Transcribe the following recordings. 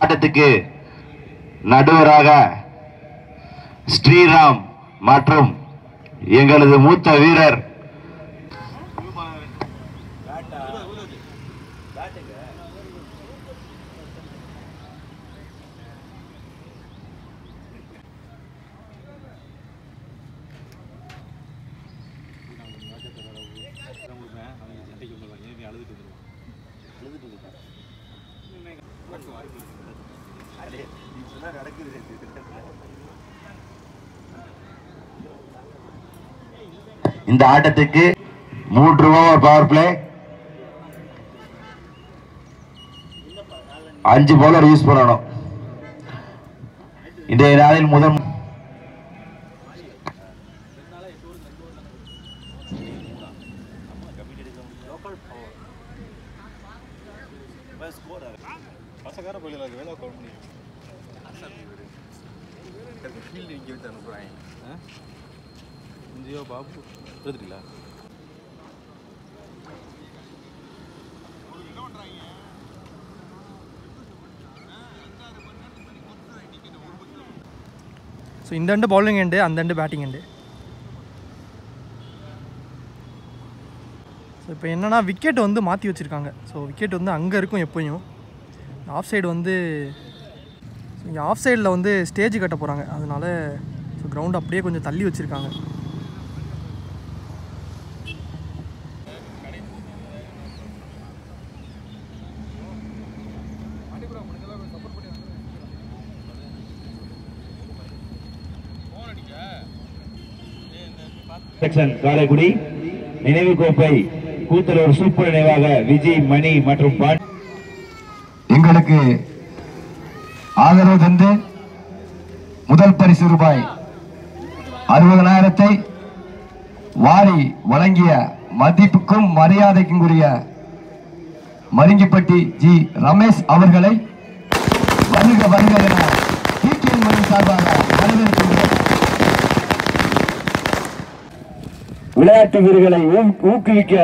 ஆட்டத்துக்கு நடுவராக ஸ்ரீராம் மற்றும் எங்களது மூத்த வீரர் இந்த ஆட்டத்துக்கு 3 over power play 5 bowler use பண்ணணும். இன்றைய நாளில் முதல் பாபு எடுத்துட்டீங்களா? ஸோ இந்த ரெண்டு பவுலிங் எண்டு, அந்த ரெண்டு பேட்டிங் எண்டு. ஸோ இப்போ என்னென்னா விக்கெட் வந்து மாற்றி வச்சுருக்காங்க. ஸோ விக்கெட் வந்து அங்கே இருக்கும் எப்போயும். ஆஃப் சைடு வந்து இங்கே ஆஃப் சைடில் வந்து ஸ்டேஜ் கட்ட போகிறாங்க. அதனால ஸோ கிரவுண்ட் அப்படியே கொஞ்சம் தள்ளி வச்சுருக்காங்க. காரைக்குடி நினைவு கோப்பை கூத்தலூர் சூப்பர் நினைவாக விஜய் மணி மற்றும் எங்களுக்கு ஆதரவு தந்து முதல் பரிசு ரூபாய் 60,000 வாரி வழங்கிய மதிப்புக்கும் மரியாதைக்கும் உரிய மருங்கிப்பட்டி ஜி ரமேஷ் அவர்களை வருக வருக என டிகேஎன் மணி சார்பாக வரவேற்கின்றோம். விளையாட்டு வீரர்களை ஊக்குவிக்க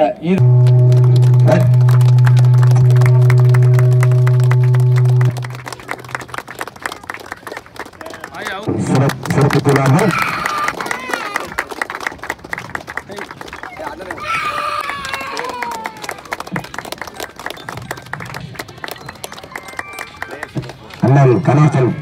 சிறப்பித்துள்ளார்கள். அண்ணல் கணேசன்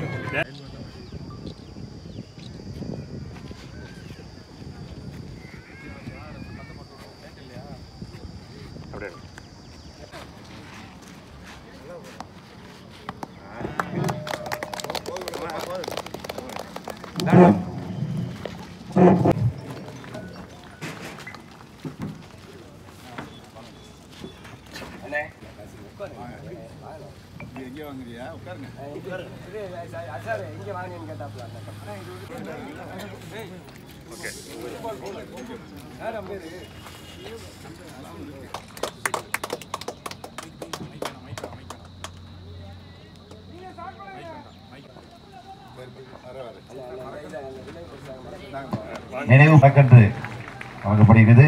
நினைவு பக்கத்து வழங்கப்படுகிறது.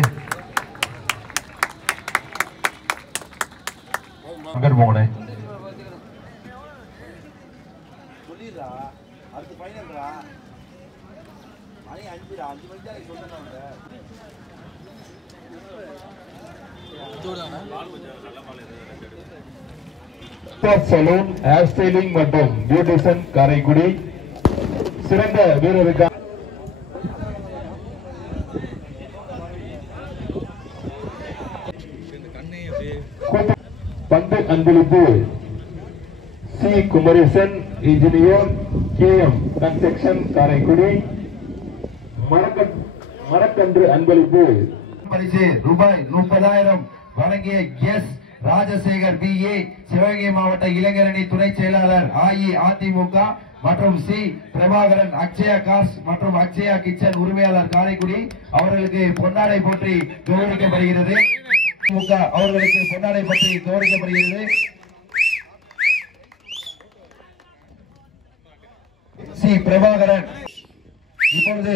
போங்களே சலூன் ஹேர் ஸ்டைலிங் மற்றும் பியூட்டிஷன் காரைக்குடி சிறந்த வீரருக்கான பந்து அன்பளிப்பு C Kumaresan engineer KM construction Karaikudi. மரக்கன்று அன்பளிப்பு பரிசு ரூபாய் 30,000 வழங்கிய எஸ் ராஜசேகர் BA சிவகங்கை மாவட்ட இளைஞரணி துணை செயலாளர் அஇஅதிமுக மற்றும் சி பிரபாகரன் அக்ஷயா கார்ஸ் மற்றும் அக்ஷயா கிச்சன் உரிமையாளர் காரைக்குடி அவர்களுக்கு பொன்னாடை போற்றி கௌரவிக்கப்படுகிறது. அவர்களுக்கு பொன்னாடை பற்றி கௌரவிக்கப்படுகிறது. சி பிரபாகரன். இப்பொழுது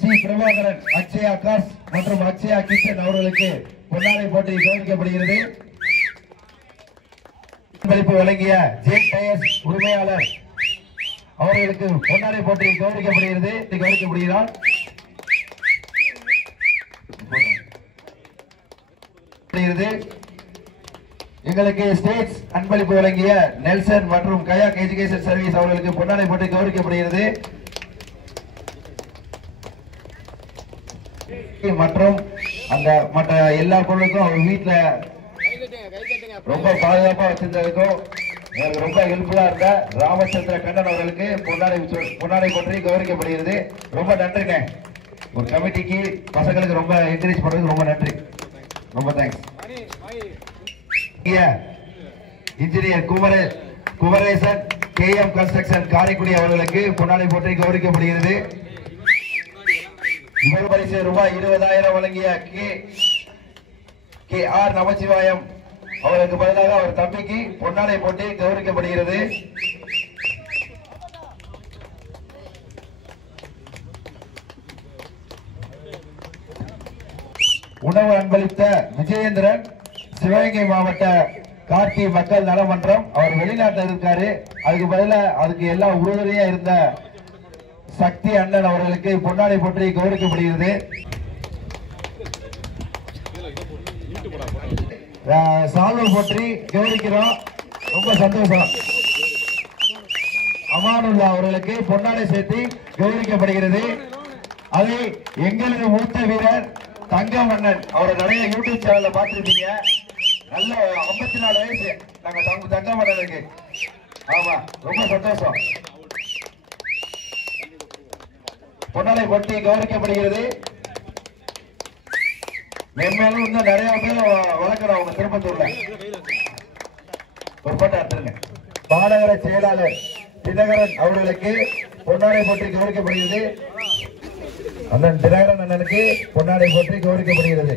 சி பிரபாகரன், அக்ஷயா காஸ் மற்றும் அக்ஷயா கிச்சன் அவர்களுக்கு பொன்னாடை போட்டி கௌரவிக்கப்படுகிறது. பரிசு வழங்கிய ஜே டயர்ஸ் உரிமையாளர் அவர்களுக்கு பொன்னாடை போட்டி கௌரவிக்கப்படுகிறார். எங்களுக்கு ஸ்டேட்ஸ் அன்பளிப்பு வழங்கிய நெல்சன் மற்றும் கயாக் எஜுகேஷன் சர்வீஸ் அவர்களுக்கு பொன்னாடை போட்டி கௌரவிக்கப்படுகிறது. மற்றும் அந்த மற்ற எல்லா பொருளுக்கும் அவங்க வீட்டுல ரொம்ப பாதுகாப்பா வச்சிருந்ததுக்கும் எனக்கு ரொம்ப ஹெல்ப்ஃபுல்லா இருந்த ராமச்சந்திர கண்ணன் அவர்களுக்கு பொன்னாடை போட்டி கௌரவிக்கப்படுகிறது. ரொம்ப நன்றிண்ணே. ஒரு கமிட்டிக்கு பசங்களுக்கு ரொம்ப என்கரேஜ் பண்றதுக்கு ரொம்ப நன்றி. ரொம்ப thanks. Engineer Kumaresan KM construction Karaikudi அவர்களுக்கு பொன்னாடை போட்டி கௌரவிக்கப்படுகிறது. இவர் பரிசு ரூபாய் 20,000 வழங்கிய KR நமச்சிவாயம் அவருக்கு பதிலாக அவர் தம்பிக்கு பொன்னாடை போட்டி கௌரவிக்கப்படுகிறது. உணவு அன்பளித்த விஜயேந்திரன் சிவகங்கை மாவட்ட கார்த்தி மக்கள் நலமன்றம். அவர் வெளிநாட்டில் இருக்காரு. அதுக்கு பதிலா அதுக்கு எல்லாம் உறுதுணையா இருந்த சக்தி அண்ணன் அவர்களுக்கு பொன்னாடை போட்டி கௌரவிக்கப்படுகிறது. சால்வை போற்றி கௌரவிக்கிறோம். ரொம்ப சந்தோஷம். அமானுல்லா அவர்களுக்கு பொன்னாடை சேர்த்து கௌரவிக்கப்படுகிறது. அதை எங்களது மூத்த வீரர் தங்க மன்னன் அவரை நிறைய யூடியூப் சேனல்ல பார்த்திருப்பீங்க. நல்ல 54 வயசு நாங்க தங்க மன்னனுக்கு. ஆமா, ரொம்ப சந்தோஷம். பொன்னாடை போட்டி கௌரவிக்கப்படுகிறது. மென்மேலும் இன்னும் நிறைய பேர் வளர்க்கிறோம் அவங்க திருப்பத்தூர்ல. ஒரு போட்டோ எடுத்துருங்க. மாநகர செயலாளர் தினகரன் அவர்களுக்கு பொன்னாடை போட்டி கௌரவிக்கப்படுகிறது. அண்ணன் தினகரன் அண்ணனுக்கு பொன்னாடை போட்டி கௌரவிக்கப்படுகிறது.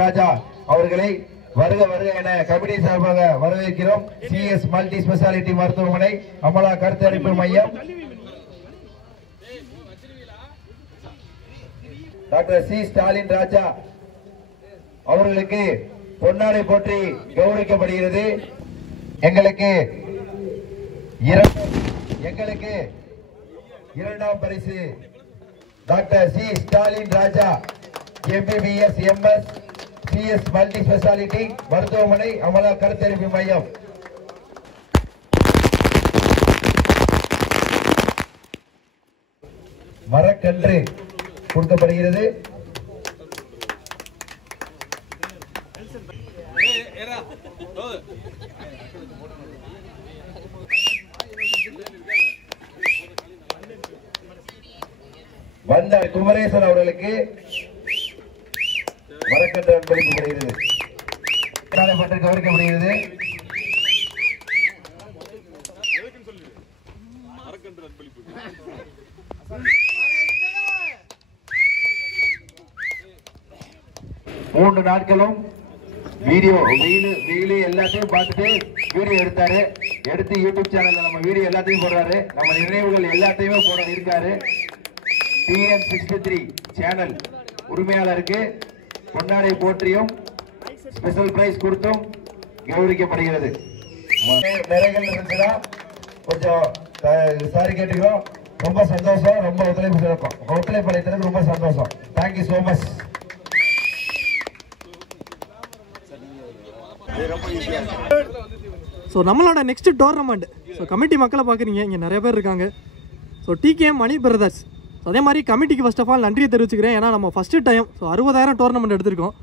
ராஜா அவர்களை வருக வருக என கமிட்டி சார்பாக வரவேற்கிறோம். CS மல்டி ஸ்பெஷாலிட்டி மருத்துவமனை அமலா கருத்தரிப்பு மையம் டாக்டர் C ஸ்டாலின் ராஜா அவர்களுக்கு பொன்னாடை போட்டி கௌரவிக்கப்படுகிறது. எங்களுக்கு இரண்டாம் பரிசு டாக்டர் C ஸ்டாலின் ராஜா MBBS MS CS multi speciality மருத்துவமனை அமலா கருத்தரிப்பு மையம். மரக்கன்று கொடுக்கப்படுகிறது. வந்த குமரேசன் அவர்களுக்கு மரக்கன்று அன்பளிக்கப்படுகிறது. கௌரவிக்கப்படுகிறது. மூன்று நாட்களும் வீடியோ வெயில் எல்லாத்தையும் பார்த்துட்டு வீடியோ எடுத்து யூடியூப் சேனல்ல நம்ம வீடியோ எல்லாத்தையும் போடுறாரு. நம்ம நினைவுகள் எல்லாத்தையுமே போட இருக்காரு. TN63 சேனல் உரிமையாளருக்கு பொன்னாடை போற்றியும் ஸ்பெஷல் பிரைஸ் கொடுத்தும் கௌரவிக்கப்படுகிறது. நிறைகள் இருந்துச்சுன்னா கொஞ்சம் சாரி கேட்டுக்கிறோம். ரொம்ப சந்தோஷம். ரொம்ப ஒத்துழைப்பு அளித்ததுக்கு ரொம்ப சந்தோஷம். Thank you so much. ஸோ நம்மளோட நெக்ஸ்ட் டோர்னமெண்ட் ஸோ கமிட்டி மக்களை பார்க்குறீங்க, இங்கே நிறைய பேர் இருக்காங்க. ஸோ TKM மணி பிரதர்ஸ். ஸோ அதே மாதிரி கமிட்டிக்கு ஃபர்ஸ்ட் ஆஃப் ஆல் நன்றியை தெரிவிச்சுக்கிறேன். ஏன்னா நம்ம ஃபஸ்ட்டு டைம் ஸோ 60,000 டோர்னமெண்ட் எடுத்திருக்கோம்.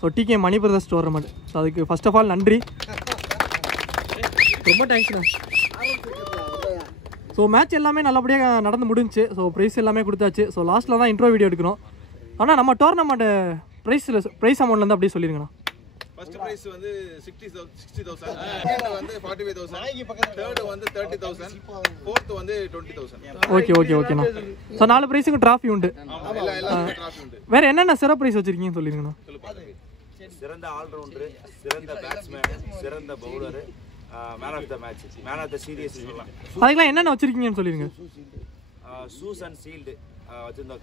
ஸோ TKM மணி பிரதர்ஸ் டோர்னமெண்ட். ஸோ அதுக்கு ஃபர்ஸ்ட் ஆஃப் ஆல் நன்றி, ரொம்ப தேங்க்ஸ்ண்ணா. ஸோ மேட்ச் எல்லாமே நல்லபடியாக நடந்து முடிஞ்சிச்சு. ஸோ ப்ரைஸ் எல்லாமே கொடுத்தாச்சு. ஸோ லாஸ்ட்டில் தான் இன்ட்ரோ வீடியோ எடுக்கிறோம். ஆனால் நம்ம டோர்னமெண்ட் ப்ரைஸ் அமௌண்ட்லேருந்து அப்படியே சொல்லிடுங்கண்ணா. ஃபர்ஸ்ட் பிரைஸ் வந்து 60,000, செகண்ட் வந்து 45,000, தேர்ட் வந்து 30,000, ஃபோர்த் வந்து 20,000. ஓகேண்ணா. ஸோ 4 ப்ரைஸுக்கும் ட்ராஃபி உண்டு. வேறு என்னென்ன சிறப்பு ப்ரைஸ் வச்சுருக்கீங்கன்னு சொல்லிடுங்கண்ணா. சிறந்த ஆல்ரவுண்டரு, சிறந்த பேட்ஸ்மேன், சிறந்த bowler, man of the match, man of the series சொல்லலாம். அதுக்கெல்லாம் என்னென்ன வச்சுருக்கீங்கன்னு சொல்லிடுங்க. ஷூஸ் அண்ட் ஷீல்டு வச்சுருந்தோம்.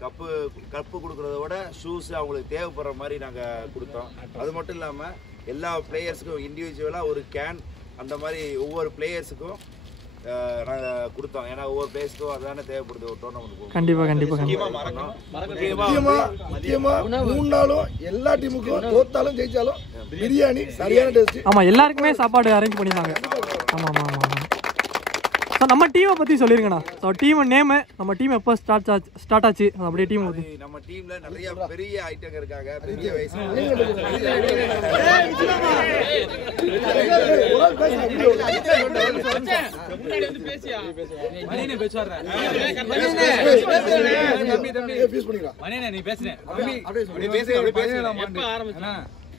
கப்பு கொடுக்குறத விட ஷூஸ் அவங்களுக்கு தேவைப்படுற மாதிரி நாங்கள் கொடுத்தோம். அது மட்டும் இல்லாமல் எல்லா பிளேயர்ஸுக்கும் இண்டிவிஜுவலாக ஒரு கேன் அந்த மாதிரி ஒவ்வொரு பிளேயர்ஸுக்கும் நாங்கள் கொடுத்தோம். ஏன்னா ஒவ்வொரு பிளேயர்ஸுக்கும் அதுதானே தேவைப்படுது ஒரு டோர்னமெண்ட். கண்டிப்பாக முக்கியமாக 3 நாளும் எல்லா டீமுக்கும் தோத்தாலும் ஜெயிச்சாலும் பிரியாணி சரியான டேஸ்ட். ஆமாம், எல்லாருக்குமே சாப்பாடு அரேஞ்ச் பண்ணியிருந்தாங்க. ஆமாம். ஸோ நம்ம டீமை பற்றி சொல்லிருங்கண்ணா. ஸோ டீம் நேமு, நம்ம டீம் எப்போ ஸ்டார்ட் ஆச்சு, அப்படியே டீம் பற்றி. நம்ம டீம்ல நிறைய பெரிய ஐட்டங்க இருக்காங்க. பெரிய வயசு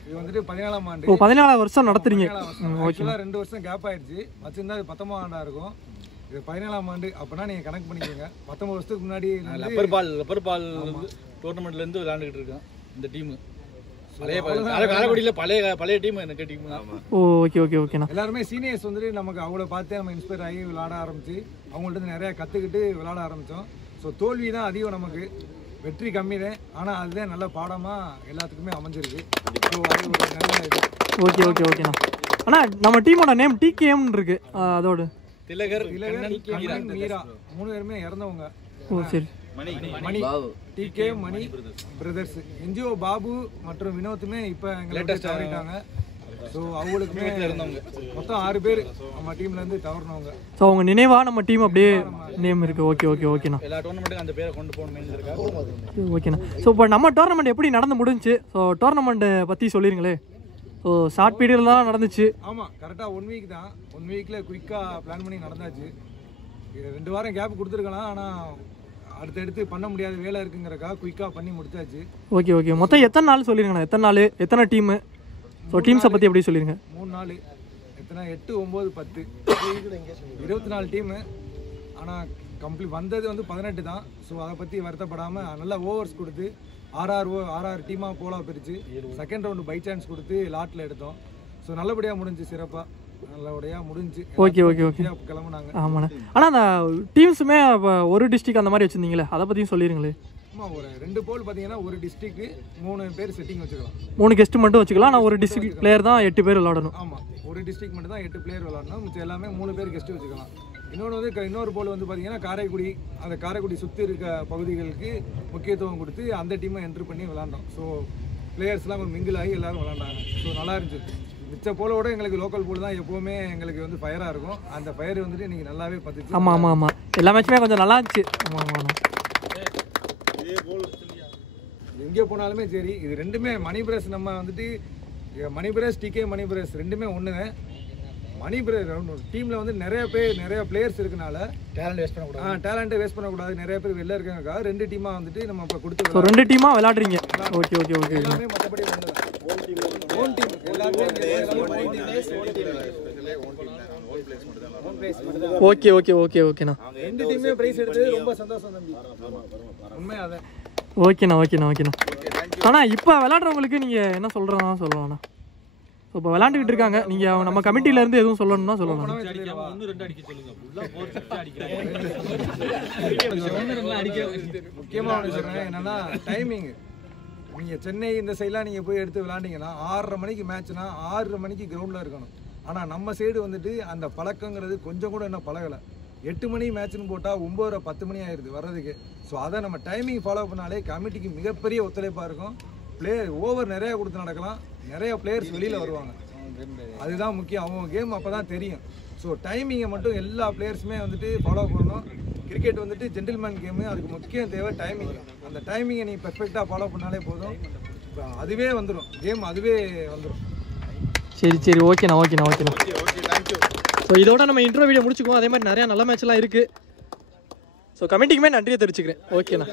இது வந்துட்டு 14ஆம் ஆண்டு. 14ஆம் வருஷம் நடத்துறீங்க. ஓகே, 2 வருஷம் கேப் ஆயிடுச்சு. வச்சிருந்தா 19ஆம் ஆண்டா இருக்கும். இது 14ஆம் ஆண்டு அப்படின்னா நீங்கள் கணக்கு பண்ணிக்கோங்க. 19 வருஷத்துக்கு முன்னாடி லப்பர் பால் டோர்னமெண்ட்லேருந்து விளையாண்டுக்கிட்டு இருக்கோம் இந்த டீமு. காரைக்குடியில் பழைய டீம் எனக்கு டீம். ஓகேண்ணா. எல்லாருமே சீனியர்ஸ் வந்துட்டு நமக்கு அவங்கள பார்த்தே நம்ம இன்ஸ்பயர் ஆகி விளையாட ஆரம்பிச்சு அவங்கள்ட்ட நிறையா கற்றுக்கிட்டு விளையாட ஆரம்பித்தோம். ஸோ தோல்வி தான் அதிகம், நமக்கு வெற்றி கம்மி தான். ஆனால் அதுதான் நல்ல பாடமாக எல்லாத்துக்குமே அமைஞ்சிருக்கு. ஸோ அது ஒரு நல்ல இது. ஓகேண்ணா. அண்ணா நம்ம டீமோட நேம் TKM இருக்கு. அதோட திலகர் மீரா 3 பேருமே இறந்தவங்க. சரி. மணி TK மணி பிரதர்ஸ். என்ஜிஓ பாபு மற்றும் வினோத்துமே இப்போ எங்களை தவறிட்டாங்க. ஸோ அவங்களுக்குமே மொத்தம் 6 பேர் நம்ம டீம்லேருந்து தவறினவங்க. ஸோ அவங்க நினைவாக நம்ம டீம் அப்படியே நேம் இருக்குது. ஓகேண்ணா. எல்லா டோர்னமெண்ட்டுக்கும் அந்த பேரை கொண்டு போகணும்னு. ஓகேண்ணா. ஸோ இப்போ நம்ம டோர்னமெண்ட் எப்படி நடந்து முடிஞ்சுச்சு? ஸோ டோர்னமெண்ட்டை பற்றி சொல்லிடுங்களே. ஸோ ஷார்ட் பீரியடில் தான் நடந்துச்சு. ஆமாம், கரெக்டாக 1 வீக் தான். 1 வீக்கில் குயிக்காக பிளான் பண்ணி நடந்தாச்சு. 2 வாரம் கேப் கொடுத்துருக்கலாம், ஆனால் அடுத்தடுத்து பண்ண முடியாத வேலை இருக்குங்கிறக்கா குயிக்காக பண்ணி முடிச்சாச்சு. ஓகே. மொத்தம் எத்தனை நாள் சொல்லிருங்கண்ணா? எத்தனை நாள், எத்தனை டீமு? ஸோ டீம்ஸை பற்றி எப்படி சொல்லிடுங்க. 3 நாள். எத்தனை 8, 9, 10 24 டீமு. ஆனால் கம்ப்ளீட் வந்தது வந்து 18 தான். ஸோ அதை பற்றி வருத்தப்படாமல் நல்லா ஓவர்ஸ் கொடுத்து 6 டீமாக போலாக பிரித்து செகண்ட் ரவுண்டு பை சான்ஸ் கொடுத்து லாட்டில் எடுத்தோம். ஸோ நல்லபடியாக முடிஞ்சு, சிறப்பாக நல்லபடியாக முடிஞ்சு. ஓகே கிளம்புனாங்க. ஆமாண்ணா. ஆனால் அந்த டீம்ஸுமே ஒரு டிஸ்ட்ரிக்ட் அந்த மாதிரி வச்சுருந்தீங்களே, அதை பற்றியும் சொல்லிடுங்களே. ஆமாம், ஒரு 2 போல் பார்த்தீங்கன்னா ஒரு டிஸ்ட்ரிக்ட்டு 3 பேர் செட்டிங் வச்சுக்கலாம். 3 கெஸ்ட் மட்டும் வச்சுக்கலாம். ஆனால் ஒரு டிஸ்ட்ரிக்ட் பிளேயர் தான் 8 பேர் விளாடணும். ஆமாம், ஒரு டிஸ்ட்ரிக்ட் மட்டும் தான் 8 பிளேயர் விளாடணும். மிச்சம் எல்லாமே 3 பேர் கெஸ்ட்டு வச்சுக்கலாம். இன்னொரு போல் வந்து பார்த்தீங்கன்னா காரைக்குடி, அந்த காரைக்குடி சுற்றி இருக்க பகுதிகளுக்கு முக்கியத்துவம் கொடுத்து அந்த டீமை என்ட்ரு பண்ணி விளாண்டோம். ஸோ பிளேயர்ஸ்லாம் கொஞ்சம் மிங்கிள் ஆகி எல்லோரும் விளாண்டாங்க. ஸோ நல்லா இருந்துச்சு. மிச்ச போலோட எங்களுக்கு லோக்கல் போல் தான் எப்போவுமே எங்களுக்கு வந்து ஃபயராக இருக்கும். அந்த ஃபயர் வந்துட்டு இன்றைக்கி நல்லாவே பார்த்துச்சு. ஆமாம். எல்லா மேட்சுமே கொஞ்சம் நல்லா இருந்துச்சு. ஆமாம். எங்கே போனாலுமே சரி, இது ரெண்டுமே மணி பிரஸ். நம்ம வந்துட்டு மணி பிரஸ், TK மணி பிரஸ் ரெண்டுமே ஒன்று தான். மணி பிரஸ் டீமில் வந்து நிறைய பிளேயர்ஸ் இருக்கனால டேலண்ட்டை வேஸ்ட் பண்ணக்கூடாது. நிறைய பேர் வெளில இருக்காங்க. 2 டீமாக வந்துட்டு நம்ம இப்போ கொடுத்து 2 டீமாக விளையாடுறீங்க. ஓகே. எல்லாமே மற்றபடி ஓன் டீம் எல்லாருமே. ஓகேண்ணா. 2 டீமே பிரைஸ் எடுத்தது ரொம்ப சந்தோஷம் தம்பி. உண்மையாக அதான். ஓகேண்ணா. ஆனால் இப்போ விளையாடுறவங்களுக்கு நீங்கள் என்ன சொல்லலாம்ண்ணா? ஸோ இப்போ விளையாண்டுக்கிட்டு இருக்காங்க. நீங்கள் நம்ம கமிட்டியிலேருந்து எதுவும் சொல்லணும்னா சொல்லலாம். முக்கியமாக ஒன்று சொல்கிறேன் என்னன்னா, டைமிங். நீங்கள் சென்னை இந்த சைடெலாம் நீங்கள் போய் எடுத்து விளாண்டிங்கன்னா 6:30 மணிக்கு மேட்ச்னா 6:30 மணிக்கு கிரவுண்டில் இருக்கணும். ஆனால் நம்ம சைடு வந்துட்டு அந்த பழக்கங்கிறது கொஞ்சம் கூட இன்னும் பழகலை. 8 மணி மேட்ச்னு போட்டால் 9, 10 மணி ஆயிடுது வர்றதுக்கு. ஸோ அதை நம்ம டைமிங் ஃபாலோ பண்ணாலே கமிட்டிக்கு மிகப்பெரிய ஒத்துழைப்பாக இருக்கும். பிளேயர் ஓவர் நிறையா கொடுத்து நடக்கலாம். நிறைய பிளேயர்ஸ் வெளியில் வருவாங்க. அதுதான் முக்கியம். அவங்க கேம் அப்போ தான் தெரியும். ஸோ டைமிங்கை மட்டும் எல்லா பிளேயர்ஸுமே வந்துட்டு ஃபாலோ பண்ணணும். கிரிக்கெட் வந்துட்டு ஜென்டில்மேன் கேமு. அதுக்கு முக்கியம் தேவை டைமிங். அந்த டைமிங்கை நீ பெர்ஃபெக்டாக ஃபாலோ பண்ணாலே போதும். அதுவே வந்துடும், கேம் அதுவே வந்துடும். சரி. ஓகேண்ணா. ஸோ இதோட நம்ம இன்ட்ரோ வீடியோ முடிச்சுக்குவோம். அதே மாதிரி நிறையா நல்ல மேட்ச்லாம் இருக்குது. ஸோ கமிட்டிக்குமே நன்றியை தெரிவிச்சுக்கிறேன். ஓகேண்ணா.